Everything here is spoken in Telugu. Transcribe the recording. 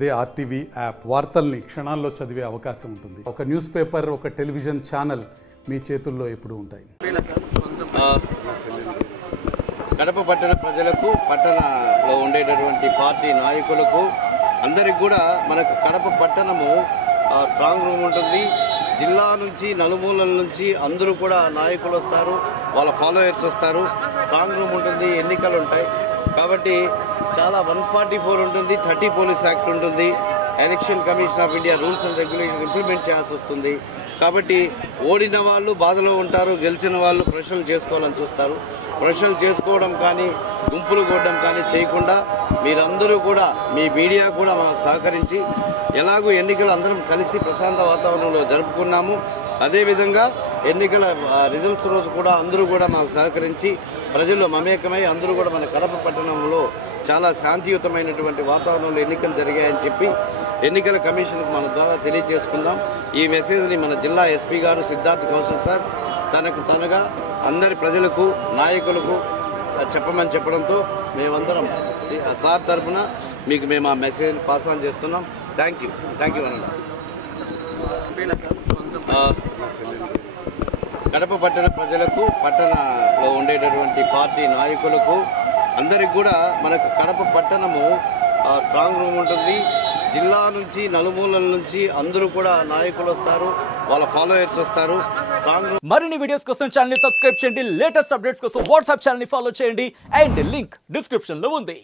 అదే ఆర్టీవీ యాప్ వార్తల్ని క్షణాల్లో చదివే అవకాశం ఉంటుంది. ఒక న్యూస్ పేపర్, ఒక టెలివిజన్ ఛానల్ మీ చేతుల్లో ఎప్పుడూ ఉంటాయి. కడప పట్టణ ప్రజలకు, పట్టణంలో ఉండేటటువంటి పార్టీ నాయకులకు అందరికి కూడా మనకు కడప పట్టణము స్ట్రాంగ్ రూమ్ ఉంటుంది. జిల్లా నుంచి నలుమూలల నుంచి అందరూ కూడా నాయకులు వస్తారు, వాళ్ళ ఫాలోయర్స్ వస్తారు. స్ట్రాంగ్ రూమ్ ఉంటుంది, ఎన్నికలు ఉంటాయి కాబట్టి చాలా 144 ఉంటుంది, 30 పోలీస్ యాక్ట్ ఉంటుంది, election commission of India rules and regulation implement చేయాల్సి వస్తుంది. కాబట్టి ఓడిన వాళ్ళు బాధలో ఉంటారు, గెలిచిన వాళ్ళు ప్రశ్నలు చేసుకోవాలని చూస్తారు. ప్రశ్నలు చేసుకోవడం కానీ గుంపులు కొట్టడం కానీ చేయకుండా మీరందరూ కూడా, మీ మీడియా కూడా మాకు సహకరించి ఎలాగూ ఎన్నికలు అందరం కలిసి ప్రశాంత వాతావరణంలో జరుపుకున్నాము. అదేవిధంగా ఎన్నికల రిజల్ట్స్ రోజు కూడా అందరూ కూడా మాకు సహకరించి ప్రజల్లో మమేకమై అందరూ కూడా మన కడప పట్టణంలో చాలా శాంతియుతమైనటువంటి వాతావరణంలో ఎన్నికలు జరిగాయని చెప్పి ఎన్నికల కమిషన్కు మన ద్వారా తెలియజేసుకుందాం. ఈ మెసేజ్ని మన జిల్లా ఎస్పీ గారు సిద్ధార్థ్ కౌశల్ సార్ తనగా అందరి ప్రజలకు, నాయకులకు చెప్పమని చెప్పడంతో మేమందరం సార్ తరఫున మీకు మేము ఆ మెసేజ్ పాస్ ఆన్ చేస్తున్నాం. థ్యాంక్ యూ అన్న. కడప పట్టణ ప్రజలకు, పట్టణంలో ఉండేటటువంటి పార్టీ నాయకులకు అందరికి కూడా మనకు కడప పట్టణము స్ట్రాంగ్ రూమ్ ఉంటుంది. జిల్లా నుంచి నలుమూలల నుంచి అందరూ కూడా నాయకులు వస్తారు, వాళ్ళ ఫాలోయర్స్ వస్తారు. మరిన్ని వీడియోస్ కోసం ఛానల్ ని సబ్స్క్రైబ్ చేయండి. లేటెస్ట్ అప్డేట్స్ కోసం వాట్సాప్ ఛానల్ ని ఫాలో చేయండి. అండ్ లింక్ డిస్క్రిప్షన్ లో ఉంది.